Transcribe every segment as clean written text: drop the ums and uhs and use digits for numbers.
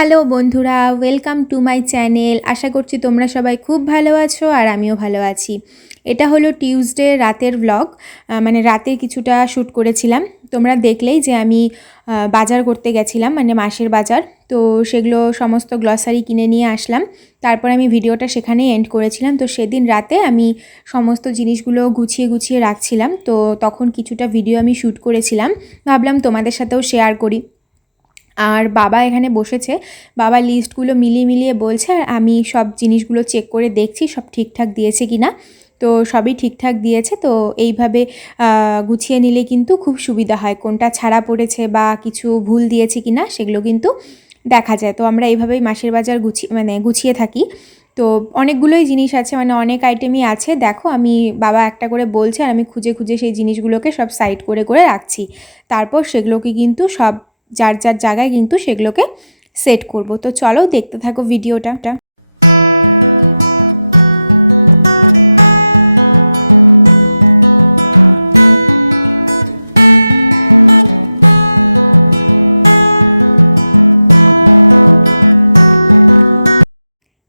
Hello বন্ধুরা, welcome to my channel. আশা করছি তোমরা সবাই খুব ভালো আছো আর আমিও ভালো আছি। এটা হলো টিউসডে রাতের ব্লগ, মানে রাতে কিছুটা শ্যুট করেছিলাম। তোমরা দেখলেই যে আমি বাজার করতে গেছিলাম, মানে মাসের বাজার। তো সেগুলো সমস্ত গ্লসারি কিনে নিয়ে আসলাম। তারপর আমি ভিডিওটা সেখানেই এন্ড করেছিলাম। তো সেদিন রাতে আমি সমস্ত জিনিসগুলো গুছিয়ে গুছিয়ে রাখছিলাম, তো তখন কিছুটা ভিডিও আমি শ্যুট করেছিলাম। ভাবলাম তোমাদের সাথেও শেয়ার করি। আর বাবা এখানে বসেছে, বাবা লিস্টগুলো মিলিয়ে বলছে, আর আমি সব জিনিসগুলো চেক করে দেখছি সব ঠিকঠাক দিয়েছে কি না। তো সবই ঠিকঠাক দিয়েছে। তো এইভাবে গুছিয়ে নিলে কিন্তু খুব সুবিধা হয়, কোনটা ছাড়া পড়েছে বা কিছু ভুল দিয়েছে কি না সেগুলো কিন্তু দেখা যায়। তো আমরা এইভাবেই মাসের বাজার গুছিয়ে থাকি। তো অনেকগুলোই জিনিস আছে, মানে অনেক আইটেমই আছে। দেখো আমি বাবা একটা করে বলছে আর আমি খুঁজে খুঁজে সেই জিনিসগুলোকে সব সাইড করে রাখছি। তারপর সেগুলোকে কিন্তু সব যার জায়গায় কিন্তু সেগুলোকে সেট করব। তো চলো দেখতে থাকো ভিডিওটা।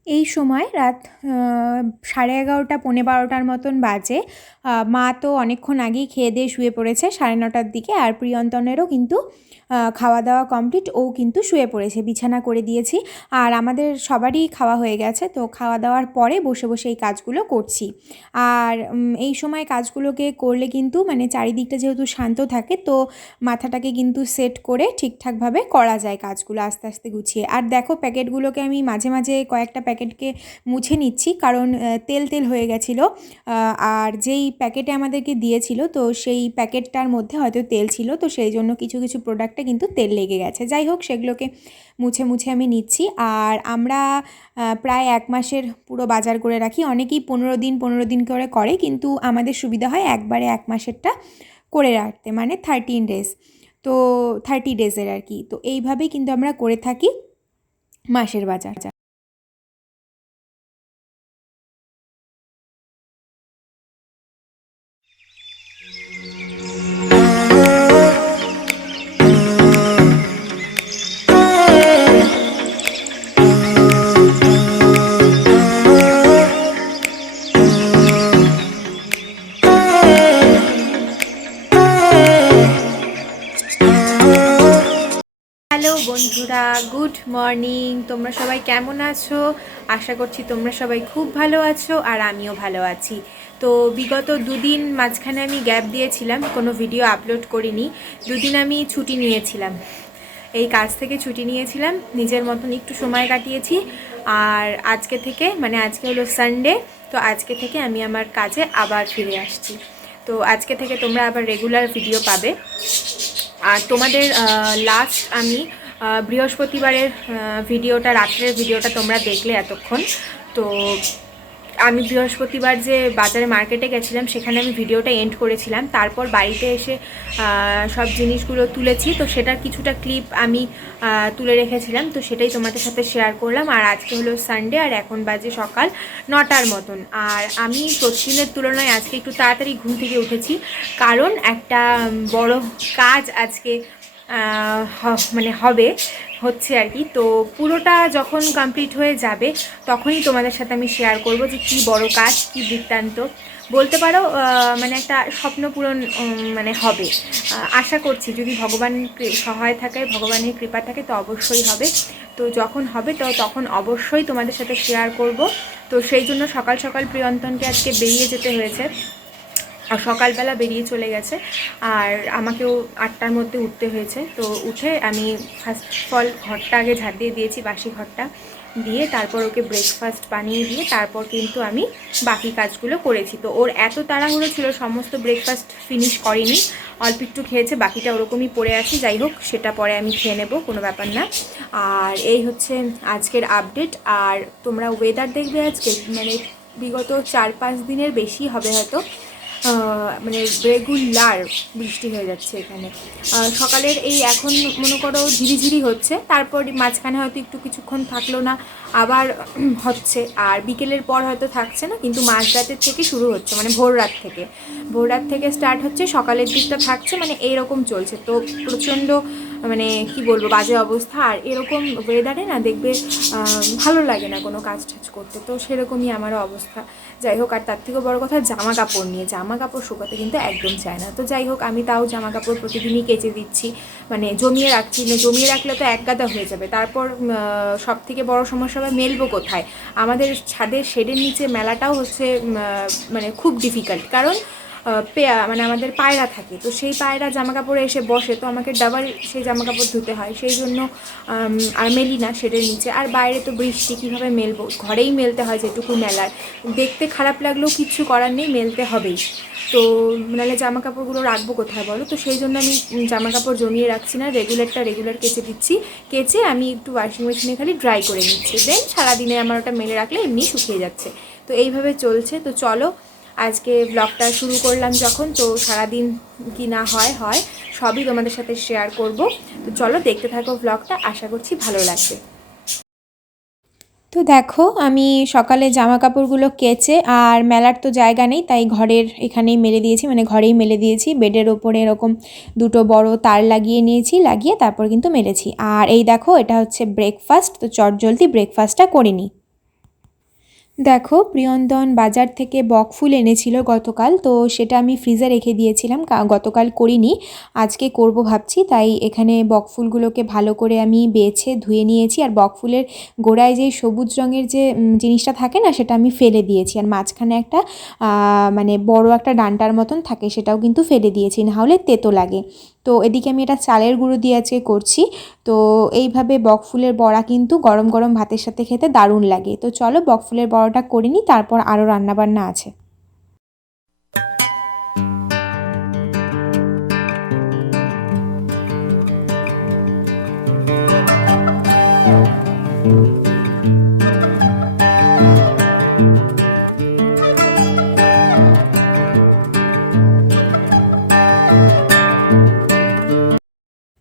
এই সময় রাত 11:30 11:45 মতন বাজে। মা তো অনেকক্ষণ আগেই খেয়ে দিয়ে শুয়ে পড়েছে 9:30টার দিকে। আর প্রিয়ন্তনেরও কিন্তু খাওয়া দাওয়া কমপ্লিট, ও কিন্তু শুয়ে পড়েছে, বিছানা করে দিয়েছি। আর আমাদের সবারই খাওয়া হয়ে গেছে। তো খাওয়া দাওয়ার পরে বসে বসে এই কাজগুলো করছি। আর এই সময় কাজগুলোকে করলে কিন্তু মানে চারিদিকটা যেহেতু শান্ত থাকে, তো মাথাটাকে কিন্তু সেট করে ঠিকঠাকভাবে করা যায় কাজগুলো আস্তে আস্তে গুছিয়ে। আর দেখো প্যাকেটগুলোকে আমি মাঝে মাঝে কয়েকটা প্যাকেটকে মুছে নিচ্ছি, কারণ তেল তেল হয়ে গেছিলো। আর যেই প্যাকেটে আমাদেরকে দিয়েছিল, তো সেই প্যাকেটটার মধ্যে হয়তো তেল ছিল, তো সেই জন্য কিছু কিছু প্রোডাক্টে কিন্তু তেল লেগে গেছে। যাই হোক, সেগুলোকে মুছে মুছে আমি নিচ্ছি। আর আমরা প্রায় 1 মাসের পুরো বাজার করে রাখি। অনেকেই 15 দিন করে, কিন্তু আমাদের সুবিধা হয় একবারে 1 মাসেরটা করে রাখতে, মানে 13 ডেজ। তো 30 ডেজের আর কি। তো এইভাবেই কিন্তু আমরা করে থাকি মাসের বাজার। হ্যালো বন্ধুরা, গুড মর্নিং। তোমরা সবাই কেমন আছো? আশা করছি তোমরা সবাই খুব ভালো আছো আর আমিও ভালো আছি। তো বিগত 2 দিন মাঝখানে আমি গ্যাপ দিয়েছিলাম, কোনো ভিডিও আপলোড করিনি। 2 দিন আমি ছুটি নিয়েছিলাম, এই কাজ থেকে ছুটি নিয়েছিলাম, নিজের মতন একটু সময় কাটিয়েছি। আর আজকে থেকে, মানে আজকে হলো সানডে, তো আজকে থেকে আমি আমার কাজে আবার ফিরে আসছি। তো আজকে থেকে তোমরা আবার রেগুলার ভিডিও পাবে। আর তোমাদের লাস্ট আমি বৃহস্পতিবারের ভিডিওটা, রাত্রের ভিডিওটা তোমরা দেখলে এতক্ষণ। তো আমি বৃহস্পতিবার যে বাজারে মার্কেটে গেছিলাম, সেখানে আমি ভিডিওটা এন্ড করেছিলাম। তারপর বাড়িতে এসে সব জিনিসগুলো তুলেছি, তো সেটার কিছুটা ক্লিপ আমি তুলে রেখেছিলাম, তো সেটাই তোমাদের সাথে শেয়ার করলাম। আর আজকে হলো সানডে, আর এখন বাজে সকাল 9টার মতন। আর আমি প্রতিদিনের তুলনায় আজকে একটু তাড়াতাড়ি ঘুম থেকে উঠেছি, কারণ একটা বড় কাজ আজকে মানে হচ্ছে আর কি। তো পুরোটা যখন কমপ্লিট হয়ে যাবে তখনই তোমাদের সাথে আমি শেয়ার করব যে কী বড় কাজ, কী বৃত্তান্ত বলতে পারো। মানে একটা স্বপ্ন পূরণ মানে হবে, আশা করছি। যদি ভগবানের সহায় থাকে, ভগবানের কৃপা থাকে, তো অবশ্যই হবে। তো যখন হবে তো তখন অবশ্যই তোমাদের সাথে শেয়ার করব। তো সেই জন্য সকাল সকাল প্রিয়ন্তনকে আজকে বেরিয়ে যেতে হয়েছে, সকালবেলা বেরিয়ে চলে গেছে। আর আমাকেও 8টার মধ্যে উঠতে হয়েছে। তো উঠে আমি ফার্স্ট অফ অল ঘরটা আগে ঝাড় দিয়ে দিয়েছি, বাসি ঘরটা দিয়ে, তারপর ওকে ব্রেকফাস্ট বানিয়ে দিয়ে তারপর কিন্তু আমি বাকি কাজগুলো করেছি। তো ওর এত তাড়াহুড়ো ছিল, সমস্ত ব্রেকফাস্ট ফিনিশ করিনি, অল্প একটু খেয়েছে, বাকিটা ওরকমই পড়ে আছে। যাই হোক, সেটা পরে আমি খেয়ে নেব, কোনো ব্যাপার না। আর এই হচ্ছে আজকের আপডেট। আর তোমরা ওয়েদার দেখবে আজকে, মানে বিগত 4-5 দিনের বেশি হবে হয়তো, মানে রেগুলার বৃষ্টি হয়ে যাচ্ছে এখানে। সকালের এই এখন মনে করো ঝিরিঝিরি হচ্ছে, তারপর মাঝখানে হয়তো একটু কিছুক্ষণ থাকলো না, আবার হচ্ছে। আর বিকেলের পর হয়তো থাকছে না, কিন্তু মাঝরাতের থেকে শুরু হচ্ছে, মানে ভোর রাত থেকে স্টার্ট হচ্ছে, সকালের দিকটা থাকছে, মানে এইরকম চলছে। তো প্রচণ্ড মানে কি বলবো বাজে অবস্থা। আর এরকম ওয়েদারে না দেখবে ভালো লাগে না কোনো কাজ টাজ করতে, তো সেরকমই আমারও অবস্থা। যাই হোক, আর তার থেকেও বড় কথা জামা কাপড় নিয়ে, জামা কাপড় শুকাতে কিন্তু একদম চায় না। তো যাই হোক, আমি তাও জামা কাপড় প্রতিদিনই কেচে দিচ্ছি, মানে জমিয়ে রাখছি না, জমিয়ে রাখলে তো এক গাদা হয়ে যাবে। তারপর সব থেকে বড় সমস্যা হবে মেলবো কোথায়। আমাদের ছাদের শেডের নিচে মেলাটাও হচ্ছে মানে খুব ডিফিকাল্ট, কারণ মানে আমাদের পায়রা থাকে, তো সেই পায়রা জামা কাপড়ে এসে বসে, তো আমাকে ডাবল সেই জামা কাপড় ধুতে হয়, সেই জন্য আর মেলি না শেডের নিচে। আর বাইরে তো বৃষ্টি, কীভাবে মেলবো, ঘরেই মেলতে হয় যেটুকু মেলার। দেখতে খারাপ লাগলেও কিচ্ছু করার নেই, মেলতে হবেই। তো নাহলে জামা কাপড়গুলো রাখবো কোথায় বলো। তো সেই জন্য আমি জামা কাপড় জমিয়ে রাখছি না, রেগুলার কেচে দিচ্ছি। কেচে আমি একটু ওয়াশিং মেশিনে খালি ড্রাই করে নিচ্ছি, দেন সারাদিনে আমার ওটা মেলে রাখলে এমনি শুকিয়ে যাচ্ছে। তো এইভাবে চলছে। তো চলো আজকে ব্লগটা শুরু করলাম যখন, তো সারাদিন কি না হয় সবই তোমাদের সাথে শেয়ার করব। তো চলো দেখতে থাকো ব্লগটা, আশা করছি ভালো লাগবে। তো দেখো আমি সকালে জামা কাপড়গুলো কেচে, আর মেলার তো জায়গা নেই তাই ঘরের এখানেই মেলে দিয়েছি, মানে ঘরেই মেলে দিয়েছি। বেডের ওপরে এরকম দুটো বড় তার লাগিয়ে নিয়েছি, লাগিয়ে তারপর কিন্তু মেলেছি। আর এই দেখো এটা হচ্ছে ব্রেকফাস্ট, তো চটজলদি ব্রেকফাস্টটা করে নিই। দেখো প্রিয়ন্দন বাজার থেকে বকফুল এনেছিল গতকাল, তো সেটা আমি ফ্রিজে রেখে দিয়েছিলাম, গতকাল করিনি, আজকে করব ভাবছি। তাই এখানে বকফুলগুলোকে ভালো করে আমি বেছে ধুয়ে নিয়েছি। আর বকফুলের গোড়ায় যেই সবুজ রঙের যে জিনিসটা থাকে না, সেটা আমি ফেলে দিয়েছি। আর মাঝখানে একটা মানে বড় একটা ডান্টার মতন থাকে, সেটাও কিন্তু ফেলে দিয়েছি, নাহলে তেতো লাগে। তো এদিকে আমি এটা চালের গুঁড়ো দিয়ে আজকে করছি। তো এইভাবে বকফুলের বড়া কিন্তু গরম গরম ভাতের সাথে খেতে দারুণ লাগে। তো চলো বকফুলের বড়াটা করে নিই, তারপর আরও রান্নাবান্না আছে।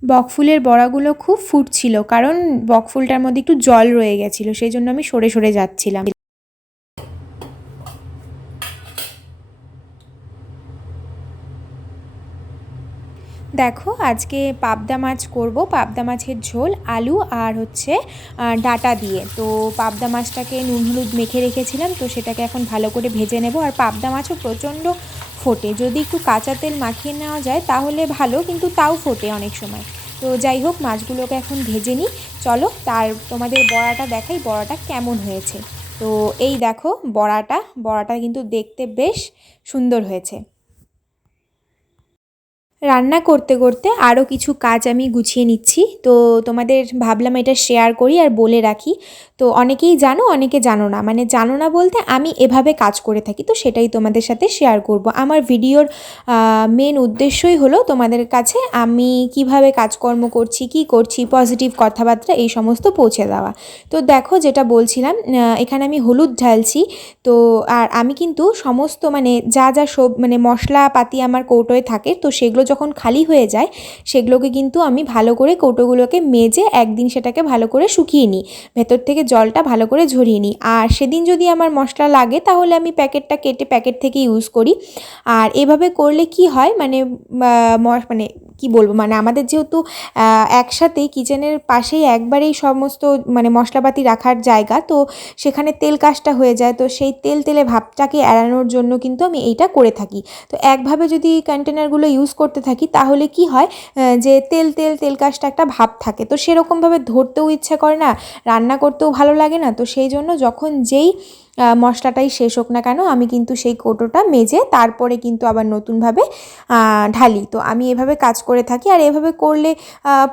বকফুলের বড়াগুলো খুব ফুটছিল, কারণ বকফুলটার মধ্যে একটু জল রয়ে গেছিলো, সেই জন্য আমি সরে সরে যাচ্ছিলাম। দেখো আজকে পাবদা মাছ করব, পাবদা মাছের ঝোল, আলু আর হচ্ছে ডাঁটা দিয়ে। তো পাবদা মাছটাকে নুন হলুদ মেখে রেখেছিলাম, তো সেটাকে এখন ভালো করে ভেজে নেব। আর পাবদা মাছও প্রচণ্ড ফোটে, যদি একটু কাঁচা তেল মাখিয়ে নেওয়া যায় তাহলে ভালো, কিন্তু তাও ফোটে অনেক সময়। তো যাই হোক, মাছগুলোকে এখন ভেজে নিই। চলো তোমাদের বড়াটা দেখাই, বড়াটা কেমন হয়েছে। তো এই দেখো বড়াটা কিন্তু দেখতে বেশ সুন্দর হয়েছে। রান্না করতে করতে আরও কিছু কাজ আমি গুছিয়ে নিচ্ছি, তো তোমাদের ভাবলাম এটা শেয়ার করি আর বলে রাখি। তো অনেকেই জানো, অনেকে জানো না, মানে জানো না বলতে আমি এভাবে কাজ করে থাকি, তো সেটাই তোমাদের সাথে শেয়ার করব। আমার ভিডিওর মেন উদ্দেশ্যই হলো তোমাদের কাছে আমি কিভাবে কাজকর্ম করছি, কি করছি, পজিটিভ কথাবার্তা এই সমস্ত পৌঁছে দেওয়া। তো দেখো যেটা বলছিলাম, এখানে আমি হলুদ ঢালছি। তো আর আমি কিন্তু সমস্ত মানে যা যা সব মানে মশলাপাতি আমার কৌটোয় থাকে, তো সেগুলো যখন খালি হয়ে যায় সেগুলোকে কিন্তু আমি ভালো করে কৌটোগুলোকে মেজে একদিন সেটাকে ভালো করে শুকিয়ে নিই, ভেতর থেকে জলটা ভালো করে ঝরিয়ে নিই। আর সেদিন যদি আমার মশলা লাগে তাহলে আমি প্যাকেটটা কেটে প্যাকেট থেকে ইউজ করি। আর এভাবে করলে কি হয়, মানে মানে কি বলবো, মানে আমাদের যেহেতু একসাথেই কিচেনের পাশেই একবারেই সমস্ত মানে মশলাপাতি রাখার জায়গা, তো সেখানে তেল কাজটা হয়ে যায়। তো সেই তেলে ভাবটাকে এড়ানোর জন্য কিন্তু আমি এইটা করে থাকি। তো একভাবে যদি কন্টেনারগুলো ইউজ করতে থাকি তাহলে কি হয়, যে তেল কাজটা একটা ভাব থাকে, তো সেরকমভাবে ধরতেও ইচ্ছা করে না, রান্না করতেও ভালো লাগে না। তো সেই জন্য যখন যেই মশলাটাই শেষ হোক না কেন, আমি কিন্তু সেই কৌটোটা মেজে তারপরে কিন্তু আবার নতুনভাবে ঢালি। তো আমি এভাবে কাজ করে থাকি, আর এভাবে করলে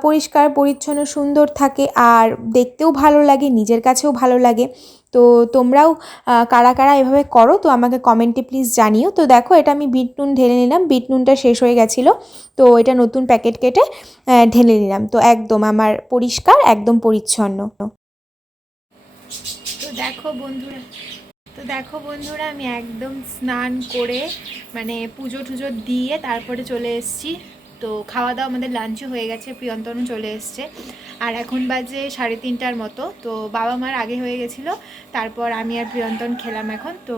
পরিষ্কার পরিচ্ছন্ন সুন্দর থাকে, আর দেখতেও ভালো লাগে, নিজের কাছেও ভালো লাগে। তো তোমরাও কারা কারা এভাবে করো, তো আমাকে কমেন্টে প্লিজ জানিও। তো দেখো এটা আমি বিট নুন ঢেলে নিলাম, বিট নুনটা শেষ হয়ে গেছিলো, তো এটা নতুন প্যাকেট কেটে ঢেলে নিলাম। তো একদম আমার পরিষ্কার, একদম পরিচ্ছন্ন। তো দেখো বন্ধুরা আমি একদম স্নান করে মানে পুজো টুজো দিয়ে তারপরে চলে এসেছি। তো খাওয়া দাওয়া আমাদের লাঞ্চও হয়ে গেছে, প্রিয়ন্তনও চলে এসছে। আর এখন বাজে 3:30টার মতো। তো বাবা মার আগে হয়ে গেছিলো, তারপর আমি আর প্রিয়ন্তন খেলাম এখন। তো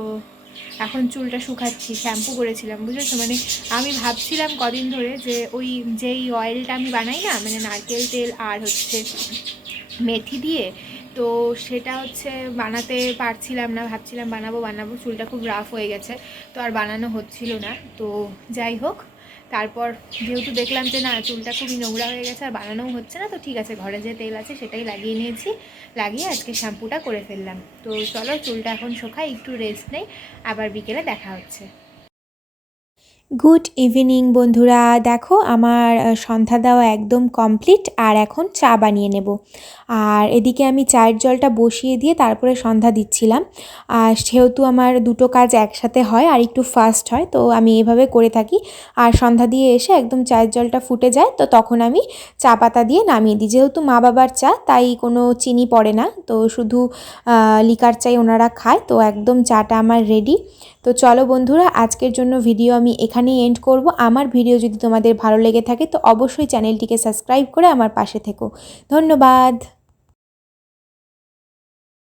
এখন চুলটা শুকাচ্ছি, শ্যাম্পু করেছিলাম বুঝেছো। মানে আমি ভাবছিলাম কদিন ধরে যে ওই যেই অয়েলটা আমি বানাই না, মানে নারকেল তেল আর হচ্ছে মেথি দিয়ে, তো সেটা হচ্ছে বানাতে পারছিলাম না, ভাবছিলাম বানাবো, চুলটা খুব রাফ হয়ে গেছে, তো আর বানানো হচ্ছিল না। তো যাই হোক, তারপর যেহেতু দেখলাম যে না চুলটা খুবই নোংরা হয়ে গেছে আর বানানোও হচ্ছে না, তো ঠিক আছে ঘরে যে তেল আছে সেটাই লাগিয়ে নিয়েছি, লাগিয়ে আজকে শ্যাম্পুটা করে ফেললাম। তো চলো চুলটা এখন শুকাই, একটু রেস্ট নেই, আবার বিকেলে দেখা হচ্ছে। গুড ইভিনিং বন্ধুরা, দেখো আমার সন্ধ্যা দেওয়া একদম কমপ্লিট, আর এখন চা বানিয়ে নেব। আর এদিকে আমি চায়ের জলটা বসিয়ে দিয়ে তারপরে সন্ধ্যা দিচ্ছিলাম। আর সেহেতু আমার দুটো কাজ একসাথে হয় আর একটু ফাস্ট হয়, তো আমি এভাবে করে থাকি। আর সন্ধ্যা দিয়ে এসে একদম চায়ের জলটা ফুটে যায়, তো তখন আমি চা পাতা দিয়ে নামিয়ে দিই। যেহেতু মা বাবার চা, তাই কোনো চিনি পড়ে না, তো শুধু লিকার চাই ওনারা খায়, তো একদম চাটা আমার রেডি। তো চলো বন্ধুরা, আজকের জন্য ভিডিও আমি এখানেই এন্ড করব। আমার ভিডিও যদি তোমাদের ভালো লেগে থাকে তো অবশ্যই চ্যানেলটিকে সাবস্ক্রাইব করে আমার পাশে থেকো। ধন্যবাদ।